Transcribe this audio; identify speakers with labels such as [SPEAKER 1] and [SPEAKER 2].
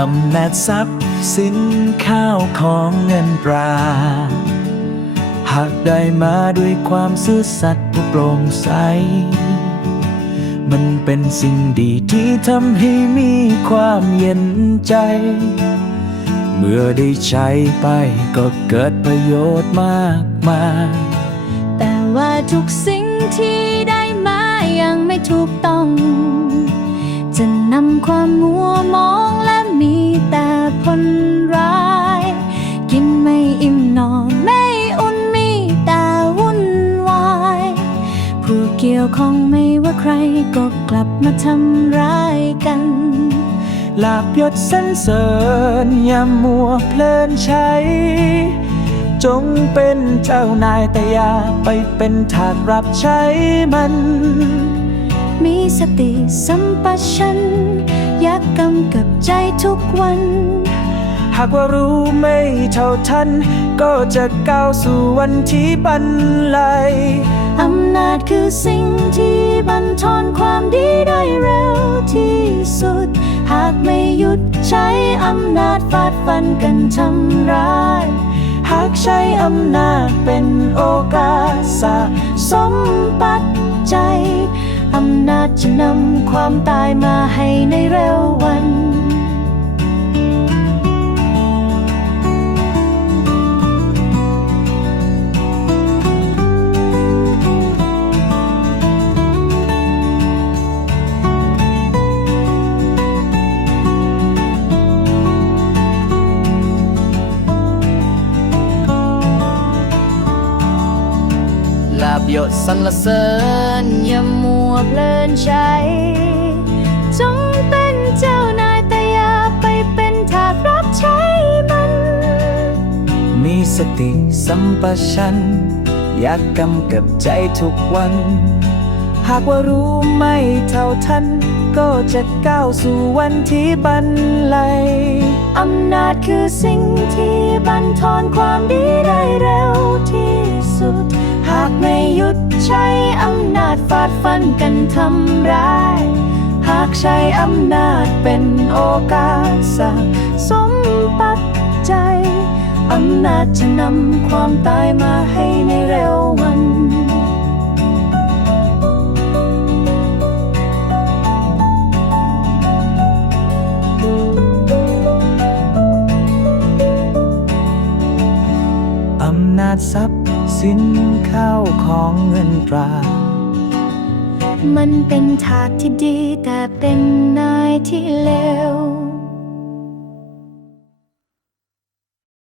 [SPEAKER 1] อำนาจทรัพย์สินข้าวของเงินตรา หากได้มาด้วยความซื่อสัตย์โปร่งใส มันเป็นสิ่งดีที่ทำให้มีความเย็นใจ เมื่อได้ใช้ไปก็เกิดประโยชน์มากมาย
[SPEAKER 2] แต่ว่าทุกสิ่งที่ได้มายังไม่ถูกต้อง จะนำความมัวมอง เกี่ยวข้องไม่ว่าใครก็กลับมาทำร้ายกัน
[SPEAKER 1] ลาบยศสรรเสริญอย่ามัวเพลินใช้ จงเป็นเจ้านายแต่อย่าไปเป็นทาสรับใช้มัน
[SPEAKER 2] มีสติสัมปชัญญะกำกับใจทุกวันา
[SPEAKER 1] กว่ารู้ไม่เท่าทัน ก็จะก้าวสู่วันที่บันไลย
[SPEAKER 2] อำนาจคือสิ่งที่บันทอนความดีได้เร็วที่สุด หากไม่หยุดใช้อำนาจฟาดฟันกันทำร้าย
[SPEAKER 1] หากใช้อำนาจเป็นโอกาสสะ
[SPEAKER 2] สมปัจจัยอำนาจจะนำความตายมาให้ในเร็ววัน
[SPEAKER 3] ยศสรรเสริญ
[SPEAKER 2] อย่ามัวเพลินใช้จงเป็นเจ้านายแต่อย่าไปเป็นทาสรับใช้มัน
[SPEAKER 1] มีสติสัมปชัญญะกำกับใจทุกวัน หากว่ารู้ไม่เท่าทัน ก็จะก้าวสู่วันที่บันไลย
[SPEAKER 2] อำนาจคือสิ่งที่บันทอนความดีได้เร็วที่สุด หากไม่ ใช้อำนาจฟาดฟันกันทำร้าย หากใช้อำนาจเป็นโอกาสสะสมปัจจัยอำนาจจะนำความตายมาให้ในเร็ววัน
[SPEAKER 1] อำนาจทรัพย์ สินข้าวของเงินตรา
[SPEAKER 2] มันเป็นถาดที่ดีแต่เป็นนายที่เลว